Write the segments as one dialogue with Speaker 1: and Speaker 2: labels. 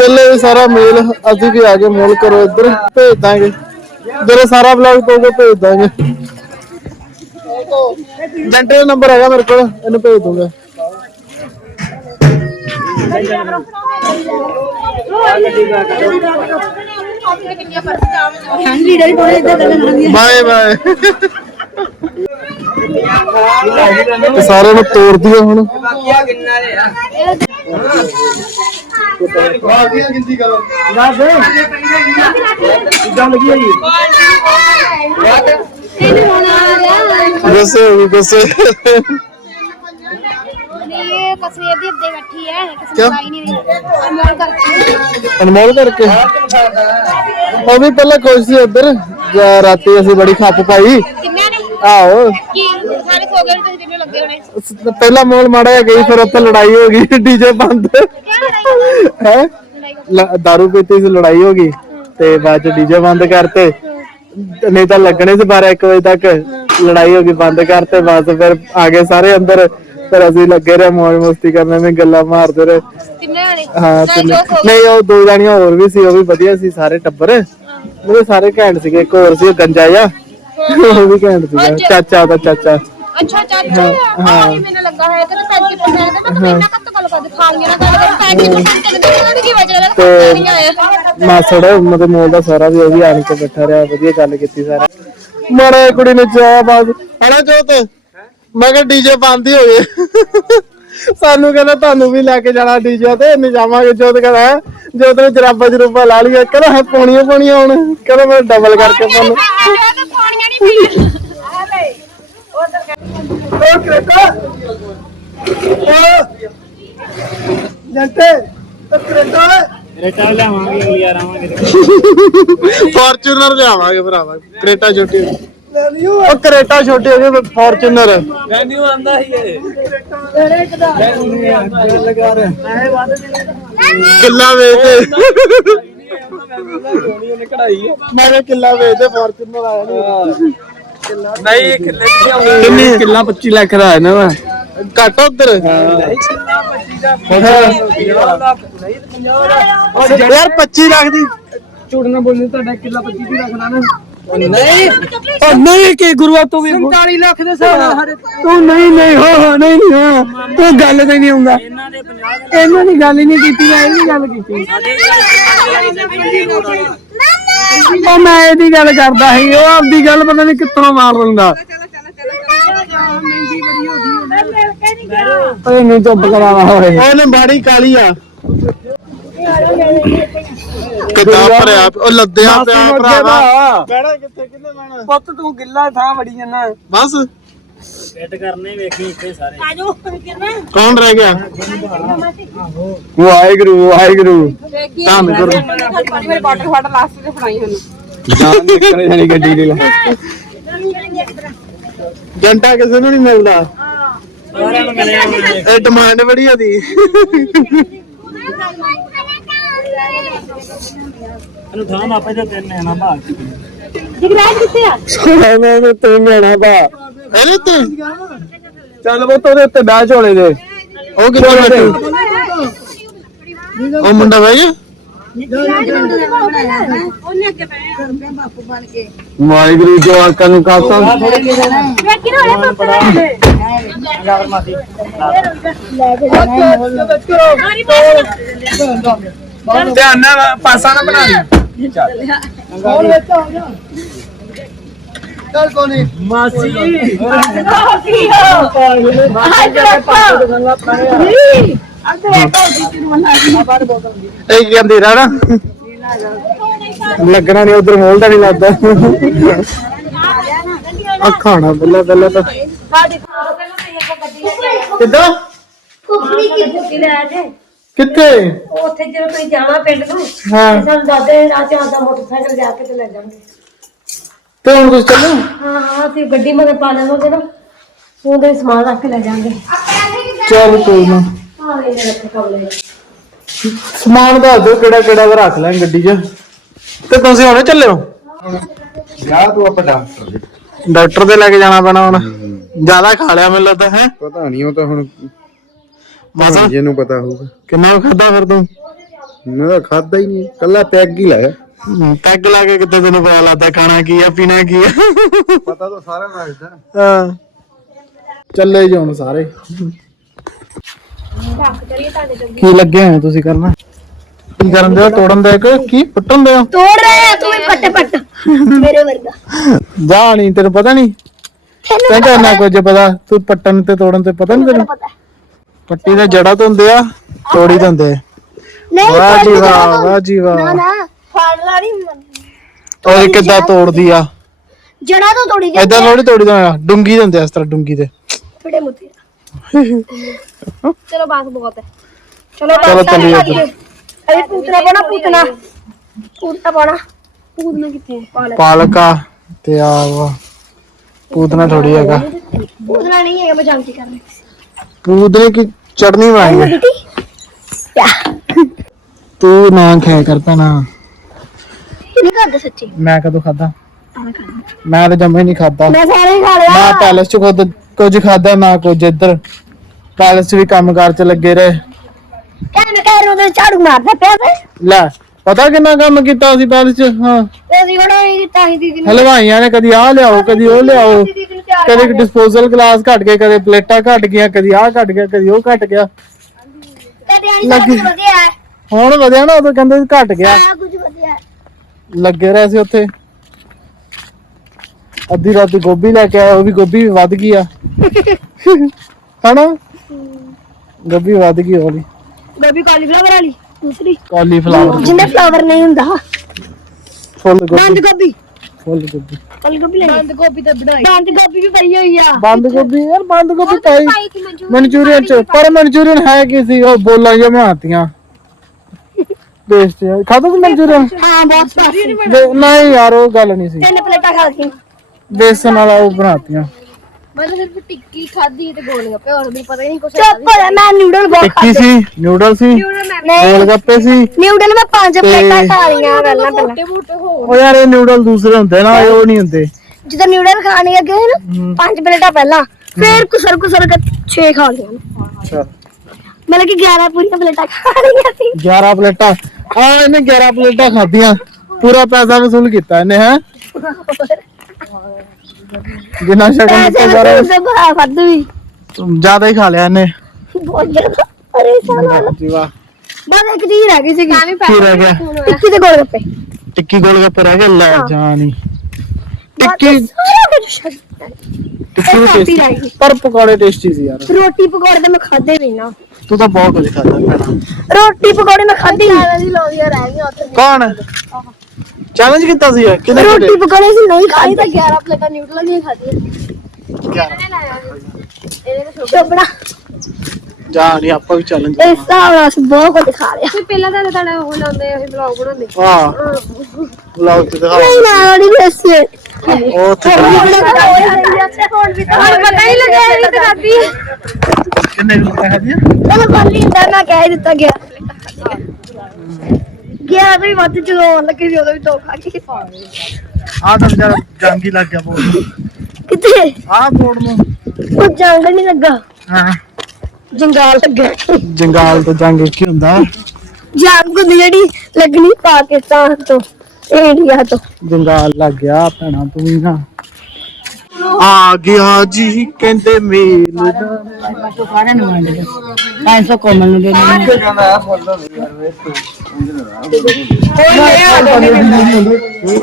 Speaker 1: ਚੱਲੇ ਸਾਰਾ ਮੇਲ ਅਸੀਂ ਵੀ ਆ ਗਏ ਮੋਲ ਕਰੋ ਇੱਧਰ ਭੇਜ ਦਾਂਗੇ। ਜਦੋਂ ਸਾਰਾ ਵਲੌਗ ਪਾਊਗਾ ਭੇਜ ਦਾਂਗੇ। ਜੰਟੇ ਦਾ ਨੰਬਰ ਹੈਗਾ ਮੇਰੇ ਕੋਲ ਇਹਨੂੰ ਭੇਜ ਦੂੰਗਾ। ਬਾਏ ਬਾਏ ਤੇ ਸਾਰਿਆਂ ਨੂੰ ਤੋੜ ਆ ਹੁਣ। ਗੁੱਸੇ ਹੋ ਗਈ, ਗੁੱਸੇ।
Speaker 2: ਇਹ ਕਸਵੇ ਦੀ ਅੱਧੇ ਬੈਠੀ ਹੈ ਕਿਸੇ
Speaker 1: ਕਿਉਂ?
Speaker 2: ਨੂੰ ਨਹੀਂ ਅਨਮੋਲ ਕਰਕੇ
Speaker 1: ਅਨਮੋਲ ਕਰਕੇ। ਉਹ ਵੀ ਪਹਿਲਾਂ ਖੁਸ਼ ਸੀ ਉੱਧਰ। ਜਾਂ ਰਾਤੀ ਅਸੀਂ ਬੜੀ ਖੱਪ ਪਾਈ। ਆਹੋ।
Speaker 2: ਕੀ ਸਾਰੇ ਸੋ ਗਏ ਤੁਸੀਂ ਦਿਨੇ ਲੱਗੇ ਹੋਣੇ।
Speaker 1: ਸ- ਪਹਿਲਾ ਮੋਲ ਮਾੜਾ ਜਿਹਾ ਗਈ ਫਿਰ ਉੱਥੇ ਲੜਾਈ ਹੋ ਗਈ ਡੀਜੇ ਬੰਦ। ਹੈ? ਦਾਰੂ ਪੀਤੀ ਸੀ ਲੜਾਈ ਹੋ ਗਈ ਤੇ ਬਾਅਦ ਚ ਡੀਜੇ ਬੰਦ ਕਰਤੇ। ਨਹੀਂ ਤਾਂ ਲੱਗਣੇ ਸੀ 12 1 ਵਜੇ ਤੱਕ। ਲੜਾਈ ਹੋ ਗਈ ਬੰਦ ਕਰਤੇ ਬਸ ਫਿਰ ਆ ਗਏ ਸਾਰੇ ਅੰਦਰ। ਫਿਰ ਅਸੀਂ ਲੱਗੇ ਰਹੇ ਮौज ਮਸਤੀ ਕਰਨੇ ਵਿੱਚ ਗੱਲਾਂ ਮਾਰਦੇ ਰਹੇ।
Speaker 2: ਕਿੰਨੇ ਆਣੇ
Speaker 1: ਹਾਂ ਤੇ ਨਹੀਂ ਉਹ ਦੋ ਜਾਣੀਆਂ ਹੋਰ ਵੀ ਸੀ ਉਹ ਵੀ ਵਧੀਆ ਸੀ ਸਾਰੇ ਟੱਬਰ। ਉਹ ਸਾਰੇ ਘੈਂਟ ਸੀਗੇ ਇੱਕ ਹੋਰ ਸੀ ਉਹ ਗੰਜਾ ਜਿਹਾ। ਉਹ ਵੀ ਘੈਂਟ ਸੀਗਾ। ਚਾਚਾ ਦਾ ਚਾਚਾ।
Speaker 2: ਅੱਛਾ ਚਾਚਾ ਹਾਂ ਮੈਨੂੰ ਲੱਗਾ ਹੈ ਕਿ ਪਸੰਦ ਹੈ ਮੈਂ ਤਾਂ ਇੰਨਾ ਕੱਤ ਗੱਲ ਕਰ ਖਾਣੀਆਂ ਨਾ ਗੱਲ ਕਰ। ਪੈਕ ਕੇ ਪਸੰਦ ਤੇ ਉਹਨਾਂ ਦੀ ਕੀ ਵਜ੍ਹਾ ਨਾਲ
Speaker 1: ਤੇ
Speaker 2: ਨਹੀਂ ਆਇਆ।
Speaker 1: ਮਾਸੜ ਮਤਲਬ ਮੋਲ ਦਾ ਸਾਰਾ ਵੀ ਉਹ ਵੀ ਆਣ ਕੇ ਬੈਠਾ ਰਿਹਾ ਵਧੀਆ ਗੱਲ ਕੀਤੀ ਸਾਰਾ। ਮਾਰੇ ਕੁੜੀ ਨੇ ਚਾਹ ਬਾਦ ਹਣਾ ਜੋਤ ਮੈਂ ਕਿਹਾ ਡੀਜੇ ਬੰਦ ਹੀ ਗਏ ਸਾਨੂੰ ਕਹਿੰਦਾ ਤੁਹਾਨੂੰ ਵੀ ਲੈ ਕੇ ਜਾਣਾ ਡੀਜੇ ਤੇ ਨਹੀਂ ਜਾਵਾਂਗੇ। ਜੋਤ ਕਹਿੰਦਾ? ਜੋਤ ਨੇ ਜਰਾਬਾ ਜਰੂਬਾ ਲਾ ਲਿਆ ਕਹਿੰਦਾ ਹਾਂ ਪੌਣੀਆਂ ਪੌਣੀਆਂ ਹੁਣ। ਕਹਿੰਦਾ ਮੈਂ ਡਬਲ ਕਰਕੇ ਪਾਉਣ
Speaker 2: ਨਹੀਂ
Speaker 1: ਉਹ ਕਰੇਟਾ ਕਰੇਟਾ
Speaker 3: ਰੇਟਾ ਲਿਆਵਾਂਗੇ ਅਗਲੀ ਵਾਰ ਆਵਾਂਗੇ
Speaker 1: ਫੋਰਚੂਨਰ ਲਿਆਵਾਂਗੇ ਭਰਾਵਾ ਕਰੇਟਾ ਛੋਟੀ ਉਹ ਕਰੇਟਾ ਛੋਟੀ ਹੋ ਗਈ ਫੋਰਚੂਨਰ
Speaker 3: ਮੈਨੂ ਆਂਦਾ ਹੀ ਇਹ।
Speaker 1: ਕਿੱਲਾ ਵੇਚ
Speaker 3: ਉਹਨੇ ਕਢਾਈ
Speaker 1: ਮਾਰੇ ਕਿੱਲਾ ਵੇਚ ਦੇ ਫੋਰਚੂਨਰ ਆਇਆ ਨੀ।
Speaker 3: ਨਹੀਂ ਕਿੱਲੇ ਕਿੰਨੀ ਕਿੱਲਾ? 25 ਲੱਖ ਦਾ ਹੈ ਨਾ ਵਾ।
Speaker 1: ਘੱਟ ਉਧਰ। ਯਾਰ 25 ਲੱਖ ਦੀ।
Speaker 3: ਝੂਠ ਨਾ ਬੋਲੀ ਤੁਹਾਡਾ ਕਿੱਲਾ 25 ਲੱਖ ਦਾ ਨਾ। ਨਹੀਂ। ਉਹ ਨਹੀਂ ਕਿ ਗੁਰੂਆ ਤੂੰ ਵੀ 47 ਲੱਖ ਦੇ ਸਾਹ ਤੂੰ ਨਹੀਂ ਨਹੀਂ ਹੋ ਹੋ ਨਹੀਂ ਨਹੀਂ ਹੋ। ਤੂੰ ਗੱਲ ਤੇ ਨਹੀਂ ਆਉਂਦਾ। ਇਹਨਾਂ ਦੀ ਗੱਲ ਹੀ ਨਹੀਂ ਕੀਤੀ ਮੈਂ ਇਹਦੀ ਗੱਲ ਕੀਤੀ। ਉਹ ਮੈਂ ਇਹਦੀ ਗੱਲ ਕਰਦਾ ਸੀ ਉਹ ਆਪਦੀ ਗੱਲ ਪਤਾ ਨਹੀਂ ਕਿੱਥੋਂ ਮਾਰ ਦਿੰਦਾ। ਓਏ ਨਹੀਂ ਚੁੱਪ ਕਰਾਵਾ ਹੋਏ।
Speaker 1: ਉਹਨੇ ਬਾੜੀ ਕਾਲੀ ਆ। ਕਿੱਦਾਂ ਭਰਿਆ? ਉਹ ਲੱਦਿਆ ਪਿਆ ਭਰਾਵਾ। ਬੈਣਾ ਕਿੱਥੇ? ਕਿੰਨੇ ਬੈਣਾ
Speaker 3: ਪੁੱਤ ਤੂੰ ਗਿੱਲਾ ਥਾਂ ਵੜੀ ਜੰਨਾ
Speaker 1: ਬਸ।
Speaker 3: ਫਿੱਟ ਕਰਨੇ ਵੇਖੀ ਇੱਥੇ ਸਾਰੇ।
Speaker 1: ਕੌਣ ਰਹਿ ਗਿਆ?
Speaker 3: ਵਾਹਿਗੁਰੂ ਵਾਹਿਗੁਰੂ।
Speaker 1: ਧੰਨ ਗੁਰੂ
Speaker 3: ਜਾਨ ਨਿਕਲ ਜਾਣੀ ਗੱਡੀ ਲੈ
Speaker 1: ਜੰਟਾ ਕਿਸੇ ਨੂੰ ਨਹੀਂ ਮਿਲਦਾ।
Speaker 3: ਸਾਰਿਆਂ ਨੂੰ ਮਿਲਿਆ
Speaker 1: ਇਹ ਡਿਮਾਂਡ ਬੜੀ ਉਹਦੀ।
Speaker 3: ਇਹਨੂੰ ਥਾਂ ਮਾਪੇ ਦੇ ਤਿੰਨ ਨਾ ਭਾਗ
Speaker 2: ਜਗਰਾਜ ਕਿੱਥੇ ਆ?
Speaker 3: ਮੈਂ ਤੂੰ ਲੈਣਾ ਬਾ
Speaker 1: ਇਹਦੇ ਤੇ
Speaker 3: ਚੱਲ ਬੋ ਉਹਦੇ ਉੱਤੇ ਬਹਿ ਝੋਲੇ ਦੇ।
Speaker 1: ਉਹ ਕਿੱਥੇ ਬੈਠੇ? ਉਹ ਮੁੰਡਾ ਬਹਿ ਗਿਆ?
Speaker 3: ਵਾਹਿਗੁਰੂ ਜੋ ਆਕਾਂ ਨੂੰ
Speaker 2: ਵੇਖੀ ਨਾ ਹੋਇਆ ਪਾਪਾ
Speaker 3: ਧਿਆਨ ਨਾਲ ਪਾਸਾ ਨਾ ਬਣਾ ਲਈ।
Speaker 1: ਚੱਲ ਕੋਨੀ
Speaker 3: ਮਾਸੀ
Speaker 1: ਇਹ ਕੀ ਕਹਿੰਦੀ ਰਾਣਾ? ਲੱਗਣਾ ਨਹੀਂ ਉਧਰ ਮੋਲ ਦਾ ਨਹੀਂ ਲੱਗਦਾ। ਅੱਖਾਂ ਨਾ ਬੱਲਾ ਬੱਲਾ ਤਾਂ। ਕਿੱਦਾਂ?
Speaker 4: ਕੁਕੜੀ ਕੀ ਕੁਕੜੀ ਲੈ ਜੇ?
Speaker 1: ਕਿੱਥੇ?
Speaker 4: ਉੱਥੇ ਜਦੋਂ ਤੁਸੀਂ ਜਾਣਾ ਪਿੰਡ ਨੂੰ
Speaker 1: ਹਾਂ।
Speaker 4: ਸਾਨੂੰ ਦਾਦੇ ਰਾਹ ਚ ਆਉਂਦਾ ਮੋਟਰਸਾਈਕਲ ਜਾ ਕੇ ਤੇ ਲੈ ਜਾਵਾਂਗੇ।
Speaker 1: ਤੇ ਹੁਣ ਤੁਸੀਂ ਚੱਲੋ।
Speaker 4: ਹਾਂ ਹਾਂ ਅਸੀਂ ਗੱਡੀ ਮਗਰ ਪਾ ਲਵਾਂਗੇ ਨਾ ਉਹਦੇ ਸਮਾਨ ਰੱਖ ਕੇ ਲੈ ਜਾਵਾਂਗੇ।
Speaker 1: ਚੱਲ ਕੋਈ ਨਾ।
Speaker 4: ਹਾਂ ਇਹ ਰੱਖ ਕਮਲੇ
Speaker 1: ਸਮਾਨ ਦੱਸ ਦਿਓ ਕਿਹੜਾ ਕਿਹੜਾ ਵਾ ਰੱਖ ਲਾਂ ਗੱਡੀ 'ਚ। ਤੇ ਤੁਸੀਂ ਹੁਣੇ ਚੱਲਿਓ।
Speaker 5: ਵਿਆਹ ਤੋਂ ਆਪਾਂ ਡਾਕਟਰ ਦੇ
Speaker 1: ਡਾਕਟਰ ਦੇ ਲੈ ਕੇ ਜਾਣਾ ਪੈਣਾ ਹੁਣ। ਜ਼ਿਆਦਾ ਖਾ ਲਿਆ ਮੈਨੂੰ ਲੱਗਦਾ ਹੈ।
Speaker 5: ਪਤਾ ਨਹੀਂ ਉਹ ਤਾਂ ਹੁਣ
Speaker 1: ਮਾਸਾ?
Speaker 5: ਜੇ ਨੂੰ ਪਤਾ ਹੋਊਗਾ।
Speaker 1: ਕਿੰਨਾ ਖਾਦਾ ਫਿਰ ਤੂੰ?
Speaker 5: ਮੈਂ ਖਾਦਾ ਹੀ ਨਹੀਂ। ਕੱਲਾ ਪੈਗ ਹੀ ਲਾਇਆ।
Speaker 1: ਪੈਗ ਲਾ ਕੇ ਕਿਤੇ ਤੈਨੂੰ ਪਤਾ ਲੱਗਦਾ ਖਾਣਾ ਕੀ ਆ ਪੀਣਾ ਕੀ ਆ?
Speaker 5: ਪਤਾ ਤਾਂ ਸਾਰਾ ਲੱਗਦਾ
Speaker 1: ਹਾਂ। ਚੱਲੇ ਜੀ ਹੁਣ ਸਾਰੇ। ਕੀ ਲੱਗੇ ਹੋਏ ਤੁਸੀਂ ਕਰਨਾ? ਕੀ ਕਰਨ ਦੇ ਹੋ? ਤੋੜਨ ਦੇ ਕਿ ਕੀ ਪੁੱਟਣ ਦੇ ਹੋ?
Speaker 4: ਤੋੜ ਰਹੇ ਆ ਤੂੰ ਵੀ ਪੱਟ ਪੱਟ। ਮੇਰੇ ਵਰਗਾ।
Speaker 1: ਜਾ ਨਹੀਂ ਤੈਨੂੰ ਪਤਾ ਨਹੀਂ ਤੈਨੂੰ ਕਰਨਾ ਕੁਝ ਪਤਾ? ਤੂੰ ਪੱਟਣ ਤੇ ਤੋੜਨ ਤੇ ਪਤਾ ਨਹੀਂ ਤੈਨੂੰ?
Speaker 4: ਪਤਾ
Speaker 1: ਪੱਟੀ ਦੇ ਜੜਾ ਤੋਂ ਹੁੰਦੇ ਆ ਤੋੜੀ ਤੋਂ ਹੁੰਦੇ ਆ।
Speaker 4: ਨਹੀਂ
Speaker 1: ਵਾਹ ਜੀ ਵਾਹ ਵਾਹ ਜੀ ਵਾਹ।
Speaker 4: ਨਾ ਫੜ ਲਾਣੀ
Speaker 1: ਇਹ ਕਿੱਦਾਂ ਤੋੜਦੀ ਆ?
Speaker 4: ਜੜਾ ਤੋਂ ਤੋੜੀ ਜਾ
Speaker 1: ਏਦਾਂ ਥੋੜੀ ਤੋੜੀ ਦਾ ਡੁੰਗੀ ਦੇ ਹੁੰਦੇ ਆ ਇਸ ਤਰ੍ਹਾਂ ਡੁੰਗੀ ਦੇ।
Speaker 4: ਫੜੇ ਮੁੱਤੇ।
Speaker 2: ਚਲੋ ਬਾਸ ਬਹੁਤ ਹੈ।
Speaker 4: ਚਲੋ
Speaker 1: ਚਲੋ ਚੱਲੀਏ
Speaker 4: ਅਰੇ ਪੂਤਨਾ ਬਣਾ ਪੂਤਨਾ। ਪੂਤਨਾ ਬਣਾ। ਪੂਤਨਾ ਕਿੱਥੇ ਪਾਲਕ।
Speaker 1: ਪਾਲਕਾ ਤੇ ਆ ਵਾ। ਪੂਦਨਾ ਥੋੜੀ ਹੈਗਾ।
Speaker 4: ਪੂਤਨਾ ਨਹੀਂ ਹੈ ਮੈਂ ਜਾਣਦੀ ਕਰ ਰਹੀ
Speaker 1: ਪੂਦਨੇ ਕੀ ਚਟਨੀ ਬਣਾਈ ਹੈ। ਤੂੰ ਨਾ ਖਾਇਆ ਕਰ ਪੈਣਾ
Speaker 4: ਨਹੀਂ ਕਰਦਾ ਸੱਚੀ?
Speaker 1: ਮੈਂ ਕਦੋਂ ਖਾਦਾ ਮੈਂ ਤਾਂ ਜੰਮੇ ਨਹੀਂ ਖਾਦਾ
Speaker 4: ਮੈਂ ਸਾਰੇ ਹੀ ਖਾ ਲਿਆ।
Speaker 1: ਨਾ ਪੈਲਸ ਚ ਖੁਦ ਕੁਝ ਖਾਦਾ ਨਾ ਕੁਝ ਇੱਧਰ। ਪੈਲਸ ਚ ਵੀ ਕੰਮਕਾਰ ਚ ਲੱਗੇ ਰਹੇ।
Speaker 4: ਕਹਿੰਦੇ ਕਹਿ ਰਹੇ ਉਹਦੇ ਝਾੜੂ ਮਾਰਦਾ ਪਿਆ
Speaker 1: ਲੈ ਪਤਾ ਕਿੰਨਾ ਕੰਮ ਕੀਤਾ ਸੀ ਪੈਲਸ ਚ? ਹਾਂ।
Speaker 4: ਤੇ ਅਸੀਂ ਬੜਾ ਹੀ ਕੀਤਾ ਸੀ ਦੀਦੀ ਨੂੰ।
Speaker 1: ਹਲਵਾਈਆਂ ਨੇ ਕਦੀ ਆਹ ਲਿਆਓ ਕਦੀ ਉਹ ਲਿਆਓ।
Speaker 4: ਨੂੰ ਚਾਰ
Speaker 1: ਕਦੇ ਡਿਸਪੋਜ਼ਲ ਗਲਾਸ ਘਟ ਗਏ ਕਦੇ ਪਲੇਟਾਂ ਘਟ ਗਈਆਂ ਕਦੀ ਆਹ ਘਟ ਗਿਆ ਕਦੀ ਉਹ ਘਟ ਗਿਆ।
Speaker 4: ਦਾ ਵਧੀਆ ਹੈ।
Speaker 1: ਹੁਣ ਵਧਿਆ ਨਾ ਉਦੋਂ ਕਹਿੰਦੇ ਘਟ ਗਿਆ।
Speaker 4: ਆ ਕੁਝ ਵਧੀਆ ਹੈ।
Speaker 1: ਲੱਗੇ ਰਹੇ ਸੀ ਉੱਥੇ। ਅੱਧੀ ਰਾਤੀ ਗੋਭੀ ਲੈ ਕੇ ਆਇਆ ਉਹ ਵੀ ਗੋਭੀ ਵੀ ਵੱਧ ਗਈ ਆ। ਹਨਾ? ਗੋਭੀ ਵੱਧ ਗਈ ਵਾਲੀ।
Speaker 4: ਗੋਭੀ ਕਾਲੀਫਲਾਵਰ ਵਾਲੀ ਦੂਸਰੀ।
Speaker 1: ਕਾਲੀਫਲਾਵਰ
Speaker 4: ਜਿੰਨੇ ਫਲਾਵਰ ਨਹੀਂ ਹੁੰਦਾ।
Speaker 1: ਫੁੱਲ ਗੋਭੀ। ਫੁੱਲ ਗੋਭੀ।
Speaker 4: ਫੁੱਲ ਗੋਭੀ ਲੈ ਬੰਦ ਗੋਭੀ ਤੇ ਬਣਾਈ। ਬੰਦ ਗੋਭੀ ਵੀ ਪਈ ਹੋਈ ਆ।
Speaker 1: ਬੰਦ ਗੋਭੀ ਯਾਰ ਬੰਦ ਗੋਭੀ ਪਾਈ। ਮਨਚੂਰੀਅਨ। ਚ ਪਰ ਮਨਚੂਰੀਅਨ ਹੈ ਕੀ ਸੀ? ਉਹ ਬੋਲਾਂ ਜਿਹਾ ਬਣਾਤੀਆਂ। ਟੇਸਟ ਖਾਦਾ ਤੂੰ ਮਨਚੂਰੀਅਨ?
Speaker 4: ਹਾਂ ਬਹੁਤ ਸਵਾਦੀ
Speaker 1: ਨਹੀਂ ਯਾਰ ਉਹ ਗੱਲ ਨਹੀਂ ਸੀ।
Speaker 4: ਤਿੰਨ ਪਲੇਟਾਂ ਖਾ ਲਈਆਂ।
Speaker 1: ਬੇਸਨ ਵਾਲਾ ਉਹ ਬਣਾਤੀਆਂ।
Speaker 2: ਮੈਂ ਤਾਂ ਸਿਰਫ ਟਿੱਕੀ ਖਾਧੀ ਤੇ ਗੋਲ ਗੱਪੇ ਹੋਰ ਮੈਨੂੰ ਪਤਾ ਹੀ ਨਹੀਂ ਕੁਛ
Speaker 4: ਚੁੱਪ ਹੋ ਜਾ ਮੈਂ ਨਿਊਡਲ ਬਹੁਤ
Speaker 1: ਟਿੱਕੀ ਸੀ? ਨਿਊਡਲ ਸੀ? ਗੋਲ ਗੱਪੇ ਸੀ?
Speaker 4: ਨਿਊਡਲ ਮੈਂ ਪੰਜ ਪਲੇਟਾਂ ਖਾ ਲਈਆਂ ਪਹਿਲਾਂ ਪਹਿਲਾਂ
Speaker 2: ਮੋਟੇ ਮੋਟੇ ਹੋ
Speaker 1: ਉਹ ਯਾਰ ਇਹ ਨਿਊਡਲ ਦੂਸਰੇ ਹੁੰਦੇ ਨਾ ਇਹ ਉਹ ਨਹੀਂ ਹੁੰਦੇ।
Speaker 4: ਜਦੋਂ ਨਿਊਡਲ ਖਾਣੇ ਲੱਗੇ ਸੀ ਨਾ ਪੰਜ ਪਲੇਟਾਂ ਪਹਿਲਾਂ ਫਿਰ ਕੁਸਰ ਕੁਸਰ ਕੇ 6 ਖਾ ਲਈਆਂ।
Speaker 1: ਅੱਛਾ।
Speaker 4: ਮਤਲਬ ਕਿ 11 ਪੂਰੀਆਂ ਪਲੇਟਾਂ ਖਾ ਲਈਆਂ ਸੀ।
Speaker 1: 11 ਪਲੇਟਾਂ। ਆ ਇਹਨੇ 11 ਪਲੇਟਾਂ ਖਾਧੀਆਂ। ਪੂਰਾ ਪੈਸਾ ਵਸੂਲ ਕੀਤਾ ਇਹਨੇ ਹੈ? ਜਿੰਨਾ ਸ਼ਗਨ
Speaker 4: ਪੈਸੇ
Speaker 1: ਦਿੱਤਾ ਸਾਰਾ
Speaker 4: ਵਸੂਲ ਤੇ ਬੜਾ ਵੱਧ ਵੀ।
Speaker 1: ਜ਼ਿਆਦਾ ਹੀ ਖਾ ਲਿਆ ਇਹਨੇ।
Speaker 4: ਬਹੁਤ ਜ਼ਿਆਦਾ ਪਰੇਸ਼ਾਨ ਹੋਣਾ
Speaker 1: ਜੀ ਵਾਹ
Speaker 4: ਬਸ ਇੱਕ ਚੀਜ਼ ਰਹਿ ਗਈ ਸੀਗੀ।
Speaker 2: ਵੀ
Speaker 1: ਕੀ ਰਹਿ ਗਿਆ?
Speaker 4: ਟਿੱਕੀ ਤੇ ਗੋਲ ਗੱਪੇ।
Speaker 1: ਟਿੱਕੀ ਗੋਲ ਗੱਪੇ ਰਹਿ ਗਏ? ਲੈ ਜਾਣੀ ਟਿੱਕੀ ਵੀ tasty
Speaker 4: ਗਈ।
Speaker 1: ਪਰ ਪਕੌੜੇ ਟੇਸਟੀ ਸੀ ਯਾਰ।
Speaker 4: ਰੋਟੀ ਪਕੌੜੇ ਤਾਂ ਮੈਂ ਖਾਦੇ ਵੀ ਨਾ।
Speaker 1: ਤੂੰ ਤਾਂ ਬਹੁਤ ਕੁਝ ਖਾਦਾ ਭੈਣਾ।
Speaker 4: ਰੋਟੀ ਪਕੌੜੇ ਮੈਂ ਖਾਦੀ
Speaker 2: ਦੀ ਲੋਰੀਆਂ ਰਹਿ ਗਈਆਂ ਉੱਥੇ।
Speaker 1: ਕੌਣ? ਚੈਲੰਜ ਕੀਤਾ ਸੀ ਕਿਹਨੇ
Speaker 4: ਰੋਟੀ ਪਕੌੜੇ ਸੀ ਨਹੀਂ ਖਾਈ
Speaker 2: ਤਾਂ 11 ਪਲੇਟਾਂ ਨਿਊਡਲਾਂ ਦੀਆਂ ਖਾਧੀਆਂ
Speaker 4: ਚੋਪੜਾ
Speaker 1: ਜਾ ਨਹੀਂ ਆਪਾਂ ਵੀ ਚੈਲੰਜ
Speaker 4: ਇਸ ਹਿਸਾਬ ਨਾਲ ਅਸੀਂ ਬਹੁਤ ਕੁਝ ਖਾ ਲਿਆ
Speaker 2: ਤੁਸੀਂ ਪਹਿਲਾਂ ਤਾਂ ਤੁਹਾਡਾ ਉਹ ਲਾਉਂਦੇ ਅਸੀਂ ਬਲੌਗ ਬਣਾਉਂਦੇ
Speaker 1: ਹਾਂ ਵਲੌਗ ਤੇ ਦਿਖਾ
Speaker 4: ਨਹੀਂ ਨਾ ਉਹਦੀ ਬੇਸੀ
Speaker 1: ਉਹ ਉੱਥੇ
Speaker 4: ਹੁਣ
Speaker 2: ਹੁਣ ਪਤਾ ਹੀ ਲੱਗਿਆ ਇਹ ਤਾਂ ਖਾਧੀ
Speaker 1: ਕਿੰਨੇ ਕੁ ਪਲੇਟਾਂ ਖਾਧੀਆਂ
Speaker 4: ਚਲੋ ਖਾਲੀ ਹੁੰਦਾ ਮੈਂ ਕਹਿ ਹੀ ਦਿੱਤਾ ਗਿਆ ਗਿਆ ਵੀ ਵੱਧ ਜਦੋਂ ਆਉਣ ਲੱਗੇ ਸੀ ਉਦੋਂ ਵੀ ਦੋ ਖਾ ਕੇ
Speaker 1: ਆਹ ਤਾਂ ਵਿਚਾਰਾ ਜੰਗ ਹੀ ਲੱਗ ਗਿਆ ਬੋਲ
Speaker 4: ਕਿੱਥੇ?
Speaker 1: ਆਹ ਬੋੜ ਨੂੰ।
Speaker 4: ਉਹ ਜੰਗ ਨਹੀਂ ਲੱਗਾ।
Speaker 1: ਹਾਂ।
Speaker 4: ਜੰਗਾਲ ਲੱਗਾ
Speaker 1: ਜੰਗਾਲ ਤੋਂ ਜੰਗ ਕੀ ਹੁੰਦਾ।
Speaker 4: ਜੰਗ ਹੁੰਦੀ ਜਿਹੜੀ ਲੱਗਣੀ ਪਾਕਿਸਤਾਨ ਤੋਂ ਇੰਡੀਆ ਤੋਂ।
Speaker 1: ਜੰਗਾਲ ਲੱਗ ਗਿਆ ਭੈਣਾ ਤੂੰ ਵੀ ਨਾ। ਆ ਗਿਆ ਜੀ ਕਹਿੰਦੇ ਮੇਲ ਦਾ
Speaker 3: ਸਾਰਿਆਂ ਨੂੰ। ਵੰਡ ਦੇ 500 ਕੋਮਲ ਨੂੰ ਦੇ? ਦੇ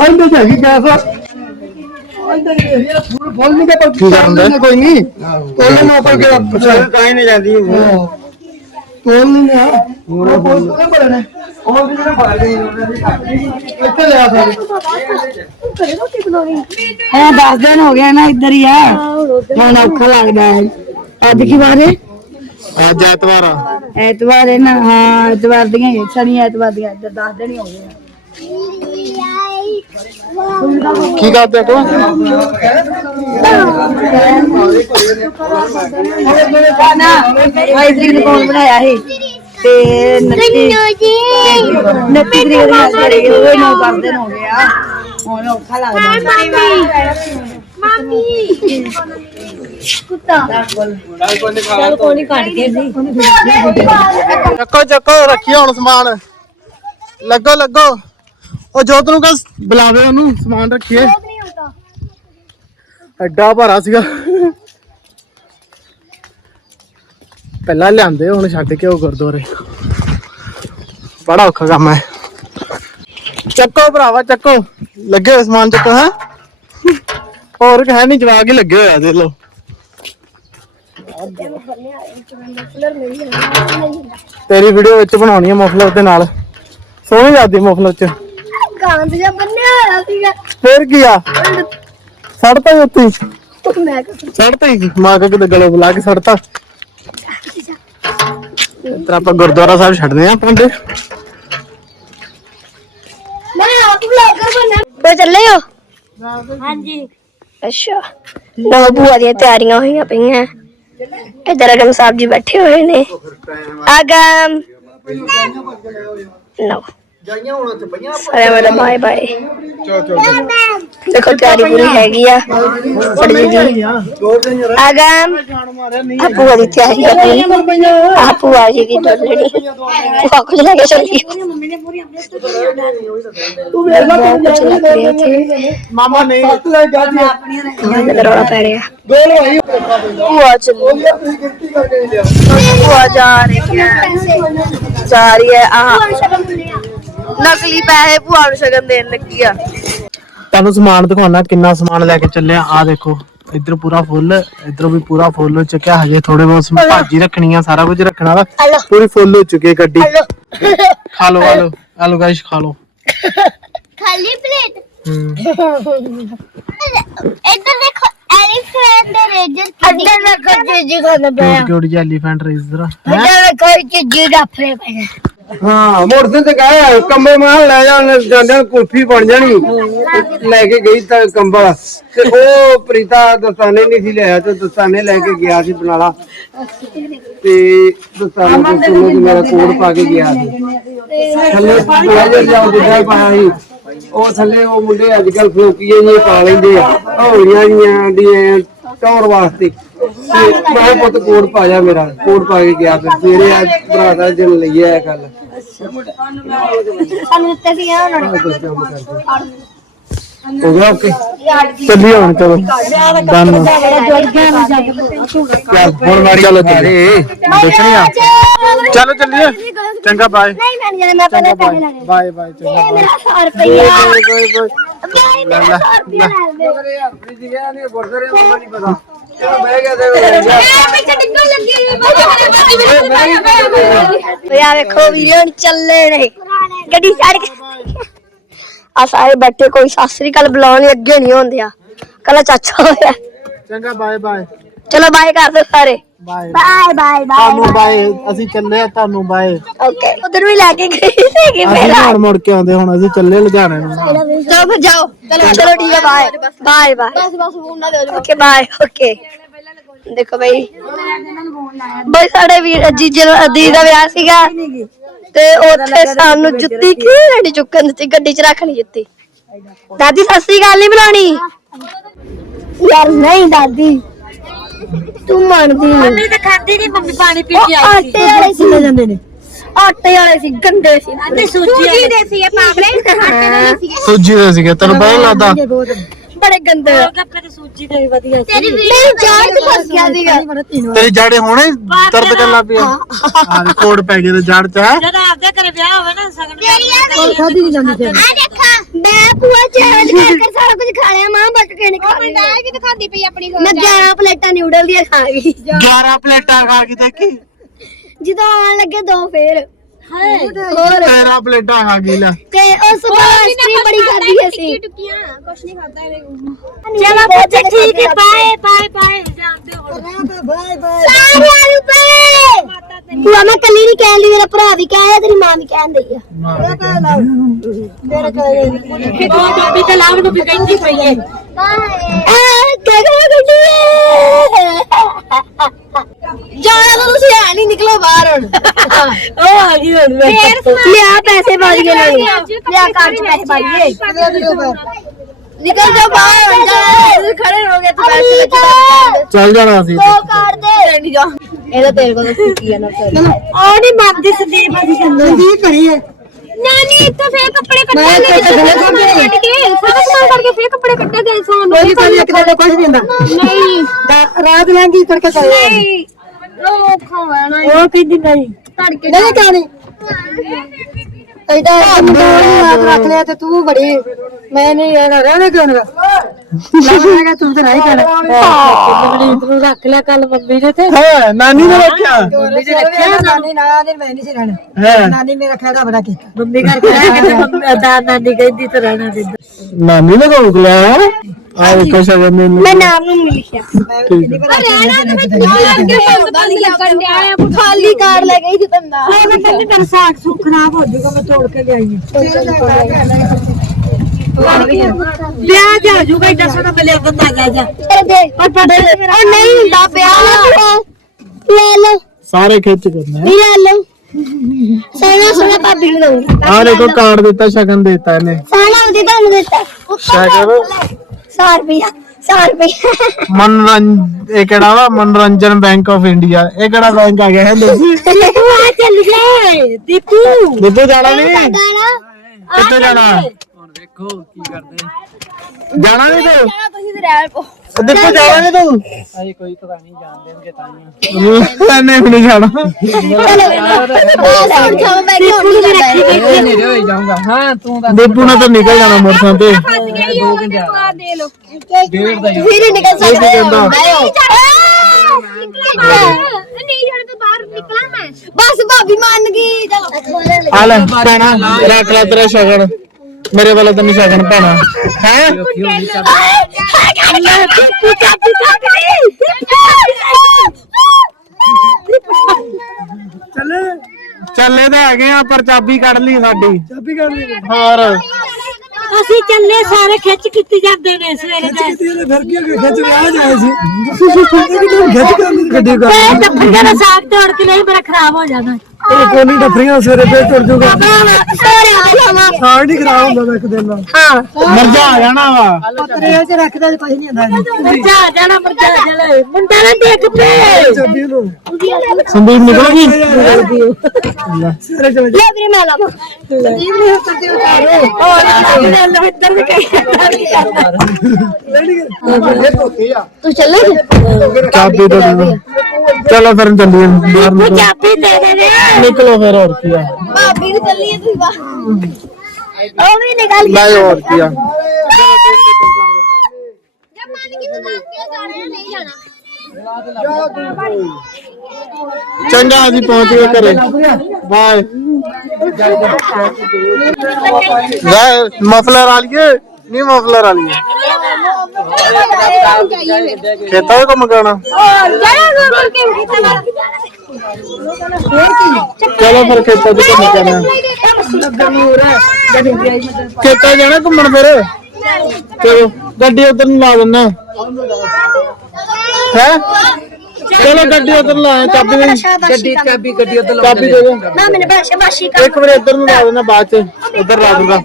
Speaker 1: ਅੰਦਰ ਜਾ ਗਈ ਗੈਸ ਫੁੱਲ ਨਹੀਂ ਤੇ ਕੀ ਕਰਦਾ ਕੋਈ ਨਹੀਂ ਕੋਲ ਨੂੰ ਉੱਪਰ ਕੇ ਪੁੱਛਾ ਕਾਈ ਨਹੀਂ। ਜਾਂਦੀ ਉਹ ਕੋਲ ਨਹੀਂ ਆ। ਉਹ ਕੋਲ ਕਿਹਨੇ ਬੜਨੇ ਉਹ ਵੀ ਜਿਹੜਾ ਫੜ ਗਈ ਇੱਥੇ ਲਿਆ ਸਾਰੇ
Speaker 3: ਹਾਂ 10 ਦਿਨ ਹੋ ਗਏ ਨਾ ਇੱਧਰ ਹੀ ਆ। ਹੁਣ ਔਖਾ ਲੱਗਦਾ ਹੈ। ਅੱਜ ਕੀ ਵਾਰ ਹੈ?
Speaker 1: ਅੱਜ ਐਤਵਾਰ ਆ।
Speaker 3: ਐਤਵਾਰ ਹੈ ਨਾ ਹਾਂ ਐਤਵਾਰ ਦੀਆਂ ਹੀ, ਸ਼ਨੀ ਐਤਵਾਰ ਦੀਆਂ ਇੱਧਰ 10 ਦਿਨ ਹੀ ਹੋ ਗਏ।
Speaker 1: ਕੀ ਕਰਦੇ ਤੂੰ
Speaker 3: ਨਾ ਆਈ ਤਰੀਕ ਨੂੰ ਕੌਣ ਬਣਾਇਆ ਸੀ। ਤੇ 29 29 ਤਰੀਕ ਦੀ ਅੱਜ ਜਿਹੜੀ ਉਹ ਹੀ ਨੌ ਦਸ ਦਿਨ ਹੋ ਗਏ ਆ। ਹੁਣ ਔਖਾ ਲੱਗਦਾ।
Speaker 1: ਚੱਕੋ ਚੱਕੋ ਰੱਖੀ ਹੁਣ ਸਮਾਨ। ਲੱਗੋ ਲੱਗੋ। ਉਹ ਜੋਤ ਨੂੰ ਕਹ ਬੁਲਾਵੇ ਉਹਨੂੰ ਸਮਾਨ ਰੱਖੀਏ। ਐਡਾ ਭਾਰਾ ਸੀਗਾ। ਪਹਿਲਾਂ ਲਿਆਂਦੇ ਹੁਣ ਛੱਡ ਕੇ ਉਹ ਗੁਰਦੁਆਰੇ। ਬੜਾ ਔਖਾ ਕੰਮ ਹੈ। ਚੱਕੋ ਭਰਾਵਾ ਚੱਕੋ। ਲੱਗੇ ਹੋਏ ਸਮਾਨ ਚੱਕੋ ਹੈ? ਹੋਰ ਹੈ ਨਹੀਂ ਜਵਾਗ ਹੀ ਲੱਗੇ ਹੋਇਆ ਦੇਖ ਲਓ। ਤੇਰੀ ਵੀਡੀਓ ਵਿੱਚ ਬਣਾਉਣੀ ਹੈ ਮਫਲਰ ਦੇ ਨਾਲ। ਸੋਹਣੀ ਲੱਗਦੀ ਮਫਲਰ ਚ।
Speaker 4: ਗਾਂਦ ਜਿਹਾ ਬੰਨਿਆ ਹੋਇਆ ਸੀਗਾ।
Speaker 1: ਫੇਰ ਕੀ ਆ? ਸੜਤਾ ਹੀ ਉੱਤੀ
Speaker 4: ਮੈਂ ਕਿਹਾ
Speaker 1: ਸੜਤਾ ਹੀ ਮਾਂ ਕੇ ਕਿਤੇ ਗਲੇ ਬੁਲਾ ਕੇ ਸੜਤਾ। ਤੇਰਾ ਆਪਾਂ ਗੁਰਦੁਆਰਾ ਸਾਹਿਬ ਛੱਡਦੇ ਆ ਪੰਡੇ।
Speaker 4: ਮੈਂ ਆਪ ਬਲੌਗਰ ਬਣਨਾ। ਬੇ ਚੱਲੇ ਹੋ? ਹਾਂਜੀ। ਅੱਛਾ। ਲੋ ਬੁਆ ਦੀਆਂ ਤਿਆਰੀਆਂ ਹੋਈਆਂ ਪਈਆਂ। ਇਧਰ ਅਗਮ ਸਾਹਿਬ ਜੀ ਬੈਠੇ ਹੋਏ ਨੇ। ਅਗਮ। ਨੋ ਸਾਰੇ ਮੇਰਾ ਬਾਏ ਬਾਏ। ਦੇਖੋ ਤਿਆਰੀ ਪੂਰੀ ਹੈਗੀ ਆ। ਫੜੀ ਜੀ ਅਗਮ ਆ ਭੂਆ ਦੀ ਤਿਆਰੀ ਆ ਪੂਰੀ ਆ ਭੂਆ ਜੀ ਦੀ ਡੋਲੜੀ ਭੂਆ ਕੁਝ ਲੈ ਕੇ ਚੱਲੀ। ਕੁਝ ਲੱਗ ਰਿਹਾ ਇੱਥੇ।
Speaker 1: ਮਾਮਾ ਨਹੀਂ।
Speaker 4: ਰੌਲਾ ਪੈ ਰਿਹਾ। ਭੂਆ ਚੱਲੀ। ਭੂਆ ਜਾ ਰਹੀ ਹੈ। ਜਾ ਰਹੀ ਹੈ। ਆਹ। ਨਕਲੀ ਪੈਸੇ ਭੂਆ ਨੂੰ ਸ਼ਗਨ ਦੇਣ ਲੱਗੀ ਆ।
Speaker 1: ਤੁਹਾਨੂੰ ਸਮਾਨ ਦਿਖਾਉਣਾ ਕਿੰਨਾ ਸਮਾਨ ਲੈ ਕੇ ਚੱਲਿਆ। ਆ ਦੇਖੋ ਇੱਧਰ ਪੂਰਾ ਫੁੱਲ ਇੱਧਰੋਂ ਵੀ ਪੂਰਾ ਫੁੱਲ ਹੋ ਚੁੱਕਿਆ। ਹਜੇ ਥੋੜੇ ਬਹੁਤ ਭਾਜੀ ਰੱਖਣੀ ਆ ਸਾਰਾ ਕੁਝ ਰੱਖਣਾ ਵਾ। ਪੂਰੀ ਫੁੱਲ ਹੋ ਚੁੱਕੀ ਹੈ ਗੱਡੀ। ਖਾ ਲਓ ਆ ਲਓ ਆ ਲਓ ਗਾਇਸ ਖਾ ਲਓ
Speaker 4: ਖਾਲੀ ਪਲੇਟ
Speaker 1: ਹੂੰ।
Speaker 4: ਇੱਧਰ ਦੇਖੋ ਐਲੀਫੈਂਟ ਦੇ ਰੇਜਰ ਇੱਧਰ ਦੇਖੋ ਚੀਜ਼ੀ ਖਾਣਾ ਪਿਆ।
Speaker 1: ਕਿਉਂ ਜਿਹਾ ਐਲੀਫੈਂਟ ਰੇਜ਼ਰ
Speaker 4: ਇੱਧਰ ਦੇਖੋ ਚੀਜ਼ੀ ਡਾਫਰੇ ਪਏ
Speaker 3: ਹਾਂ ਮੋਟਰਸਾਈਕਲ ਤੇ ਗਏ ਕੰਬਲ ਮਾਰ ਲੈ ਜਾਣ ਜਾਂਦਿਆਂ ਕੁਲਫੀ ਬਣ ਜਾਣੀ। ਲੈ ਕੇ ਗਈ ਤਾਂ ਕੰਬਲ। ਤੇ ਉਹ ਪ੍ਰੀਤਾ ਦਸਤਾਨੇ ਨਹੀਂ ਸੀ ਲਿਆ ਤੇ ਦਸਤਾਨੇ ਲੈ ਕੇ ਗਿਆ ਸੀ ਬਨਾਲਾ। ਤੇ ਦਸਤਾਨੇ ਤੋਂ ਸੁਣੋ ਕਿ ਮੇਰਾ ਕੋਡ ਪਾ ਕੇ ਗਿਆ ਸੀ। ਥੱਲੇ ਬਲੇਜ਼ਰ ਜਾਂ ਦੂਜਾ ਪਾਇਆ ਸੀ। ਉਹ ਥੱਲੇ ਉਹ ਮੁੰਡੇ ਅੱਜ ਕੱਲ ਫਲੋਕੀਏ ਜੀ ਪਾ ਲੈਂਦੇ ਆ। ਹੌਲੀਆਂ ਜੀਆਂ ਦੀਆਂ ਟੌਰ ਵਾਸਤੇ। ਮੈਂ ਪੁੱਤ ਕੋਡ ਪਾ ਜਾ ਮੇਰਾ ਕੋਡ ਪਾ ਕੇ ਗਿਆ ਫਿਰ ਸਵੇਰੇ ਆ ਭਰਾ ਦਾ ਜਨ ਲਈਆ ਇਹ ਗੱਲ
Speaker 4: ਸਾਨੂੰ ਦਿੱਤੇ ਸੀ ਉਹਨਾਂ ਨੇ
Speaker 3: ਹੋ ਗਿਆ ਓਕੇ
Speaker 1: ਚੱਲੀ ਹੁਣ ਚਲੋ ਡਨ ਹੁਣ ਵਾਰੀ ਚਲੋ ਚੱਲੀਏ ਦੇਖਣੀ ਆ ਚਲੋ ਚੱਲੀਏ ਚੰਗਾ ਬਾਏ
Speaker 4: ਨਹੀਂ ਮੈਂ ਨਹੀਂ ਜਾਣਾ ਮੈਂ ਪਹਿਲੇ ਪੈਸੇ ਲੈਣੇ
Speaker 1: ਬਾਏ ਬਾਏ ਚੰਗਾ
Speaker 4: ਇਹ ਮੇਰਾ 100 ਰੁਪਇਆ
Speaker 1: ਬਾਏ ਬਾਏ ਬਾਏ
Speaker 4: ਨਹੀਂ ਮੇਰਾ 100 ਰੁਪਇਆ ਲੈ ਦੇ ਮੈਂ ਪਿੱਛੇ ਡਿੱਗਣ ਲੱਗੀ ਓਏ ਆ ਵੇਖੋ ਵੀਡੀਓ ਚੱਲੇ ਨੇ। ਗੱਡੀ ਚੜ ਕੇ। ਆ ਸਾਰੇ ਬੈਠੇ ਕੋਈ ਸਤਿ ਸ੍ਰੀ ਅਕਾਲ ਬੁਲਾਉਣ ਅੱਗੇ ਨਹੀਂ ਹੁੰਦੇ ਆ। ਕੱਲਾ ਚਾਚਾ ਹੋਇਆ।
Speaker 1: ਚੰਗਾ ਬਾਏ ਬਾਏ
Speaker 4: ਚਲੋ ਬਾਏ ਕਰ ਦੋ ਸਾਰੇ।
Speaker 1: ਬਾਏ।
Speaker 4: ਬਾਏ ਬਾਏ
Speaker 1: ਤੁਹਾਨੂੰ ਬਾਏ। ਅਸੀਂ ਚੱਲੇ ਆ ਤੁਹਾਨੂੰ ਬਾਏ।
Speaker 4: ਓਕੇ। ਉਧਰ ਵੀ ਲੈ ਕੇ ਗਈ ਸੀਗੀ
Speaker 1: ਅਸੀਂ
Speaker 4: ਮੇਰਾ।
Speaker 1: ਹੁਣ ਮੁੜ ਕੇ ਆਉਂਦੇ ਹੁਣ ਅਸੀਂ ਚੱਲੇ ਲੁਧਿਆਣੇ ਨੂੰ।
Speaker 4: ਚਲੋ ਫਿਰ ਜਾਓ। ਚਲੋ ਠੀਕ ਹੈ ਬਾਏ। Bye bye. ਬਸ ਬਸ ਫੋਨ ਨਾ ਦਿਓ। Okay bye okay. ਦੇਖੋ ਬਈ। ਬਈ ਸਾਡੇ ਵੀਰ ਜੀਜੇ ਦਾ ਦੀ ਦਾ ਵਿਆਹ ਸੀਗਾ। ਤੇ ਉੱਥੇ ਸਾਨੂੰ ਜੁੱਤੀ ਕਿਹਨੇ ਰੈਡੀ ਚੁੱਕਣ ਦਿੱਤੀ? ਗੱਡੀ 'ਚ ਰੱਖਣੀ ਜੁੱਤੀ ਦਾਦੀ ਸਤਿ ਸ੍ਰੀ ਅਕਾਲ ਨਹੀਂ ਬੁਲਾਉਣੀ? ਯਾਰ ਨਹੀਂ ਦਾਦੀ। ਤੂੰ ਮੰਨਦੀ ਨਹੀਂ ਮੰਮੀ ਤਾਂ ਖਾਂਦੀ ਨਹੀਂ ਮੰਮੀ ਪਾਣੀ ਪੀ ਕੇ ਆਈ ਸੀ। ਆਟੇ ਵਾਲੇ ਸੀ ਲੈ ਜਾਂਦੇ ਨੇ। ਆਟੇ ਵਾਲੇ ਸੀ ਗੰਦੇ ਸੀ। ਤੇ ਸੂਜੀ ਦੇ ਸੀ ਇਹ ਪਾਪੜੇ ਆਟੇ ਦੇ ਸੀ
Speaker 1: ਸੂਜੀ ਦੇ ਸੀਗੇ ਤੈਨੂੰ ਪਤਾ ਨੀ ਲੱਗਦਾ?
Speaker 4: ਬੜੇ ਗੰਦੇ ਗੱਪੇ ਤੇ ਸੂਜੀ ਦੇ ਵੀ ਵਧੀਆ ਸੀ। ਤੇਰੀ ਵੀਡੀਓ ਜਾਨ ਚ ਫਸ ਗਿਆ ਸੀਗਾ।
Speaker 1: ਤੇਰੀ ਜਾੜੇ ਹੁਣੇ? ਦਰਦ ਕਰਨ ਲੱਗ ਪਿਆ ਹਾਂ। ਕੋਡ ਪੈ ਗਿਆ ਤੇ ਜੜ ਚ ਹੈ?
Speaker 6: ਜਦੋਂ ਆਪਦੇ ਘਰੇ ਵਿਆਹ ਹੋਵੇ ਨਾ ਸਗਨ
Speaker 4: ਤੇਰੀ ਆ ਖਾਦੀ ਨਹੀਂ ਜਾਂਦੀ ਆ ਦੇਖਾ ਮੈਂ ਪੂਆ ਚੈਲੰਜ ਕਰਕੇ ਸਾਰਾ ਕੁਝ ਖਾ ਲਿਆ ਮਾਂ ਬਟ ਕੇ ਨਹੀਂ ਖਾ ਲਿਆ
Speaker 2: ਮੈਂ ਕਿਤੇ ਖਾਂਦੀ ਪਈ ਆਪਣੀ
Speaker 4: ਮੈਂ 11 ਪਲੇਟਾਂ ਨਿਊਡਲ ਦੀਆਂ ਖਾ ਗਈ।
Speaker 1: 11 ਪਲੇਟਾਂ ਖਾ ਕੇ ਦੇਖੀ।
Speaker 4: ਜਦੋਂ ਆਣ ਲੱਗੇ ਦੋ ਫੇਰ। ਹੋਰ।
Speaker 1: 13 ਪਲੇਟਾਂ ਖਾ ਗਈ ਲੈ।
Speaker 4: ਤੇ ਉਸ ਬਾਸਟਰੀ ਬੜੀ ਖਾਦੀ ਅਸੀਂ।
Speaker 2: ਟੁੱਕੀਆਂ ਕੁਛ ਨਹੀਂ ਖਾਦਾ ਇਹਦੇ
Speaker 4: ਚਲੋ ਪੁੱਤ ਠੀਕ ਹੈ
Speaker 6: ਪਾਏ ਪਾਏ ਪਾਏ ਜਾਂਦੇ ਹੋ
Speaker 4: ਸਾਰਿਆਂ ਨੂੰ ਪੇ ਪੂਆ ਮੈਂ ਕੱਲੀ ਨਹੀਂ ਕਹਿੰਦੀ ਮੇਰਾ ਭਰਾ ਵੀ ਕਹਿਆ ਤੇਰੀ ਮਾਂ ਵੀ ਕਹਿੰਦੀ ਆ।
Speaker 6: ਦੋ ਡੱਬੀ ਤੇ ਲਾਭ ਨੂੰ ਵੀ ਕਹਿੰਦੀ ਪਈ ਏ।
Speaker 4: ਜਾਣਾ ਤਾਂ ਤੁਸੀਂ ਹੈ ਨਹੀਂ ਨਿਕਲੋ ਬਾਹਰ ਹੁਣ।
Speaker 6: ਉਹ ਆ ਗਈ ਹੁਣ ਮੈਂ।
Speaker 4: ਲਿਆ ਪੈਸੇ ਬਾਜ ਗਏ ਨਹੀਂ ਲਿਆ ਕਾਰ ਚ ਪੈਸੇ ਬਾਜ ਗਏ ਨਿਕਲ ਜਾ ਬਾਹਰ ਖੜੇ ਹੋ ਗਏ ਤੂੰ ਪੈਸੇ
Speaker 1: ਚੱਲ ਜਾਣਾ ਸੀ
Speaker 4: ਦੋ ਕਾਰ ਦੇ ਨਹੀਂ ਜਾ। ਇਹਦਾ ਤੇਰੇ ਕੋਲ ਕੀ ਹੈ ਨਾ
Speaker 6: ਉਹ ਨਹੀਂ ਮੰਨਦੀ ਸੰਦੀਪ ਅਸੀਂ ਸੰਦੀਪ
Speaker 3: ਕੀ ਕਰੀਏ?
Speaker 2: ਨਾਨੀ ਇੱਥੇ ਫੇਰ ਕੱਪੜੇ ਕੱਟੇ ਗਏ ਕੱਢ ਕੇ ਸਾਰਾ ਸਮਾਨ ਕਰਕੇ ਫੇਰ ਕੱਪੜੇ ਕੱਟੇ ਗਏ ਸੌਣ ਨੂੰ।
Speaker 3: ਕੋਈ ਕੋਈ ਇੱਕ ਦਿਨ ਕੁਝ ਨਹੀਂ ਹੁੰਦਾ।
Speaker 2: ਨਹੀਂ।
Speaker 3: ਰਾਤ ਲੰਗੀ ਤੜਕੇ ਚਲੇ
Speaker 2: ਨਹੀਂ। ਉਹ ਖਾਣਾ
Speaker 6: ਉਹ ਕਹਿੰਦੀ ਨਹੀਂ
Speaker 2: ਤੜਕੇ
Speaker 3: ਨਹੀਂ ਕਹਾਣੀ ਐਡਾ ਰੱਖ ਲਿਆ ਤੇ ਤੂੰ ਬੜੀ ਮੈਂ ਨਹੀਂ ਰਹਿਣਾ ਰਹਿਣਾ ਕਿਉਂ ਨਾ ਲੱਗਦਾ ਤੂੰ ਤਾਂ ਨਹੀਂ ਕਹਿਣਾ
Speaker 6: ਤੂੰ ਰੱਖ ਲਿਆ ਕੱਲ ਮੰਮੀ ਨੇ ਤੇ।
Speaker 1: ਹਾਂ ਨਾਨੀ ਨੇ ਰੱਖਿਆ?
Speaker 3: ਮੰਮੀ ਜੀ ਰੱਖਿਆ ਨਾਨੀ ਨਾ। ਨੇ ਮੈਂ ਨਹੀਂ ਸੀ ਰਹਿਣਾ।
Speaker 1: ਹੈ।
Speaker 3: ਨਾਨੀ ਮੇਰਾ ਖੈੜਾ ਬੜਾ ਕੀਤਾ।
Speaker 6: ਮੰਮੀ ਕਰਕੇ ਰਹਿ ਕੇ ਮੰਮੀ ਦਾ ਨਾਨੀ ਕਹਿੰਦੀ ਤੇ ਰਹਿਣਾ ਦਿੰਦਾ।
Speaker 1: ਨਾਨੀ ਨੇ ਆ ਵੇਖੋ ਨੇ
Speaker 4: ਮੈਂ ਨਾਮ ਨੂੰ ਲਿਖਿਆ। ਖਾਲੀ ਕਾਰ ਲੈ ਗਈ ਸੀ ਤੰਦਾ।
Speaker 6: ਮੈਂ ਕਹਿੰਦੀ ਮੇਰਾ ਸਾਗ ਖਰਾਬ ਹੋ ਜਾਊਗਾ ਮੈਂ ਤੋੜ ਕੇ ਲਿਆਈ ਵਿਆਹ ਜਾ ਜੂਗਾ ਇੱਡਾ ਸੋਹਣਾ ਮਿਲਿਆ ਬੰਦਾ ਜਾ। ਜਾ
Speaker 4: ਪਰ ਪੜੇ ਉਹ ਨਹੀਂ ਹੁੰਦਾ ਪਿਆ ਲੈ ਲਓ।
Speaker 1: ਸਾਰੇ ਖਿੱਚ ਕਰਨਾ
Speaker 4: ਵੀ ਲੈ ਲਓ। ਸੋਨਾ ਸੋਨਾ ਭਾਬੀ ਨੂੰ ਦਊਂਗੀ
Speaker 1: ਆ ਦੇਖੋ ਕਾਰਡ ਦਿੱਤਾ ਸ਼ਗਨ ਦਿੱਤਾ ਇਹਨੇ।
Speaker 4: ਸਾਨਾ ਉਹਦੀ ਤੁਹਾਨੂੰ ਦਿੱਤਾ।
Speaker 1: ਸ਼ਗਨ?
Speaker 4: 100 ਰੁਪਇਆ 100 ਰੁਪਇਆ
Speaker 1: ਮਨੋਰੰਜ ਇਹ ਕਿਹੜਾ ਵਾ? ਮਨੋਰੰਜਨ ਬੈਂਕ ਆਫ ਇੰਡੀਆ। ਇਹ ਕਿਹੜਾ ਬੈਂਕ ਆ ਗਿਆ ਹੈ ਦੱਸੀ
Speaker 6: ਆ ਚੱਲ ਗਏ ਦੀਪੂ।
Speaker 1: ਦਿੱਤੂ ਜਾਣਾ ਨਹੀਂ ਕਿੱਥੇ ਜਾਣਾ? ਹੁਣ ਵੇਖੋ ਕੀ ਕਰਦੇ। ਜਾਣਾ ਨਹੀਂ ਤੂੰ?
Speaker 4: ਤੁਸੀਂ ਤੇ ਰਹਿ ਪੋ
Speaker 1: ਦਿੱਤੂ ਜਾਣਾ ਨਹੀਂ ਤੂੰ? ਅਜੇ ਕੋਈ ਪਤਾ ਨਹੀਂ ਜਾਣ ਦੇਣਗੇ ਤਾਂ ਨਹੀਂ ਵੀ ਨਹੀਂ ਜਾਣਾ।
Speaker 4: ਕਿਉਂ ਨਹੀਂ ਜਾਂਦਾ
Speaker 1: ਦਿੱਪੂ ਨੇ ਤਾਂ ਨਿਕਲ ਜਾਣਾ ਮੋਟਰਸਾਈਕਲ ਤੇ।
Speaker 2: ਫਸ ਗਈ ਉਹ ਤੇ ਪਾ ਦੇ ਲੋ
Speaker 4: ਫਿਰ ਹੀ ਨਿਕਲ ਸਕਦੇ।
Speaker 1: ਕਹਿੰਦਾ।
Speaker 2: ਨਹੀਂ ਜਾਣਾ ਤਾਂ ਬਾਹਰ ਨਿਕਲਾਂ ਮੈਂ।
Speaker 4: ਬਸ ਭਾਬੀ ਮੰਨ ਗਈ ਚਲੋ।
Speaker 1: ਆ ਲੈ ਭੈਣਾ ਰੱਖ ਲੈ ਤੇਰਾ ਸ਼ਗਨ। ਮੇਰੇ ਵੱਲੋਂ ਤੈਨੂੰ ਸ਼ਗਨ ਭੈਣਾ ਹੈ? ਚੱਲੇ। ਤਾਂ ਹੈਗੇ ਆ ਪਰ ਚਾਬੀ ਕੱਢ ਲਈ ਸਾਡੀ।
Speaker 3: ਚਾਬੀ ਕਰ ਲਈ।
Speaker 1: ਹੋਰ?
Speaker 6: ਅਸੀਂ ਚੱਲੇ ਸਾਰੇ ਖਿੱਚ ਕੀਤੀ ਜਾਂਦੇ ਨੇ ਸਵੇਰੇ ਦਾ
Speaker 3: ਤੇਰੇ ਫਿਰ ਕੀ ਗਿਆ? ਖਿੱਚ ਵਿਆਹ ਜਾਏ ਸੀ। ਖਿੱਚ ਕਰ ਲਈ ਗੱਡੀ ਕਰ
Speaker 6: ਇਹ ਤਾਂ ਫੰਗਾ ਦਾ ਸਾਗ ਤੋੜ ਕੇ ਨਹੀਂ ਮੇਰਾ ਖਰਾਬ ਹੋ ਜਾਣਾ।
Speaker 3: ਇਹ ਕੋਨੀ ਡਫਰੀਆਂ ਸਵੇਰੇ ਫੇਰ ਤੁਰ ਜੂਗਾ
Speaker 4: ਸਾਰੇ
Speaker 3: ਸਾਗ ਨਹੀਂ ਖਰਾਬ ਹੁੰਦਾ ਇੱਕ ਦਿਨ ਨਾਲ
Speaker 1: ਮਰਜਾ ਆ ਜਾਣਾ ਵਾ।
Speaker 3: ਪਤਰੇ ਚ ਰੱਖਦਾ ਤੇ ਕੁਝ ਨਹੀਂ ਹੁੰਦਾ
Speaker 6: ਮਰਜਾ ਜਾਣਾ ਮਰਜਾ ਚਲੇ ਮੁੰਡਾ ਨਾ ਦੇਖ ਪੇ
Speaker 3: ਚਾਬੀ ਨੂੰ।
Speaker 1: ਸੰਦੀਪ
Speaker 3: ਸਵੇਰੇ ਚਲੇ
Speaker 4: ਲੈ ਵੀਰੇ ਮੈਂ ਲਾਵਾਂ।
Speaker 6: ਹੋਰ ਲਵਿੰਦਰ ਵੀ ਕਹੀ
Speaker 4: ਤੂੰ ਚੱਲੇ
Speaker 1: ਚਾਬੀ ਤਾਂ ਦੇ। ਦਿਓ। ਚਲੋ ਫਿਰ ਚੱਲੀਏ ਬਾਹਰ ਨਿਕਲੋ।
Speaker 6: ਚਾਬੀ ਦੇ ਦੇ। ਦੇ
Speaker 1: ਨਿਕਲੋ ਫਿਰ ਹੋਰ ਕੀ ਆ।
Speaker 4: ਭਾਬੀ ਨੂੰ ਚੱਲੀਏ ਤੁਸੀਂ ਬਾ ਉਹ ਵੀ ਨਿਕਲ
Speaker 1: ਲੈ ਹੋਰ ਕੀ ਆ।
Speaker 2: ਜਦ ਮੰਨ ਗਈ ਤੂੰ ਦੱਸ ਕੇ ਜਾਣਾ ਨਹੀਂ ਜਾਣਾ?
Speaker 1: ਚੰਗਾ ਅਸੀਂ ਪਹੁੰਚ ਗਏ ਘਰੇ। ਬਾਏ। ਲੈ ਮਫਲਰ ਆ ਲਈਏ ਨਹੀਂ ਮਫਲਰ ਆ ਲਈਏ ਖੇਤਾਂ ਵਿੱਚ ਕੰਮ ਕਰਨਾ
Speaker 2: ਜਾਣਾ? ਕੇ
Speaker 1: ਚਲੋ ਫਿਰ ਖੇਤਾਂ 'ਚ ਘੁੰਮ ਕੇ ਖੇਤਾਂ 'ਚ ਜਾਣਾ ਘੁੰਮਣ ਫਿਰ? ਚਲੋ ਗੱਡੀ ਉਧਰ ਨੂੰ ਲਾ ਦਿੰਨਾ ਹੈ। ਚਲੋ ਗੱਡੀ ਉਧਰ ਲਾ ਚਾਬੀ ਦੇ।
Speaker 3: ਗੱਡੀ ਚਾਬੀ ਗੱਡੀ ਉਧਰ
Speaker 1: ਚਾਬੀ ਦੇ ਦੇ
Speaker 4: ਨਾ ਮੈਨੂੰ ਬੜਾ ਸ਼ਾਬਾਸ਼ੀ ਕਰ।
Speaker 1: ਇੱਕ ਵਾਰ ਇੱਧਰ ਨੂੰ ਲਾ ਦੇਣਾ ਬਾਅਦ ਚ। ਇੱਧਰ ਲਾ ਦੂੰਗਾ।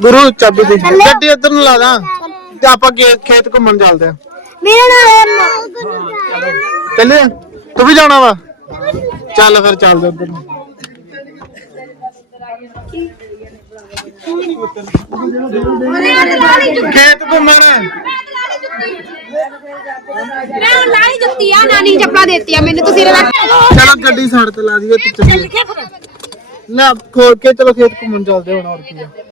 Speaker 1: ਗੁਰੂ ਚਾਬੀ ਦੇ। ਗੱਡੀ ਇੱਧਰ ਨੂੰ ਲਾ ਦਾਂ। ਤੇ ਆਪਾਂ ਖੇਤ ਖੇਤ ਘੁੰਮਣ ਚੱਲਦੇ ਆ
Speaker 4: ਮੇਰੇ ਨਾਲ
Speaker 1: ਚੱਲੇ ਤੂੰ ਵੀ ਜਾਣਾ ਵਾ? ਚੱਲ ਫਿਰ ਚੱਲਦੇ ਉੱਧਰ ਨੂੰ। ਖੇਤ ਘੁੰਮਣ।
Speaker 2: ਮੈਂ ਹੁਣ ਲਾਈ ਜੁੱਤੀ ਆ ਨਾਨੀ ਚੱਪਲਾਂ ਦੇਤੀ ਆ ਮੈਨੂੰ ਤੁਸੀਂ ਰੱਖ
Speaker 1: ਚਲੋ ਗੱਡੀ ਸਾਈਡ ਤੇ ਲਾ ਦਈਏ ਤੇ ਚੱਲੀਏ ਲੈ ਖੋਲ ਕੇ ਚਲੋ ਖੇਤ ਘੁੰਮਣ ਚੱਲਦੇ ਹੁਣ ਹੋਰ ਕੀ ਆ।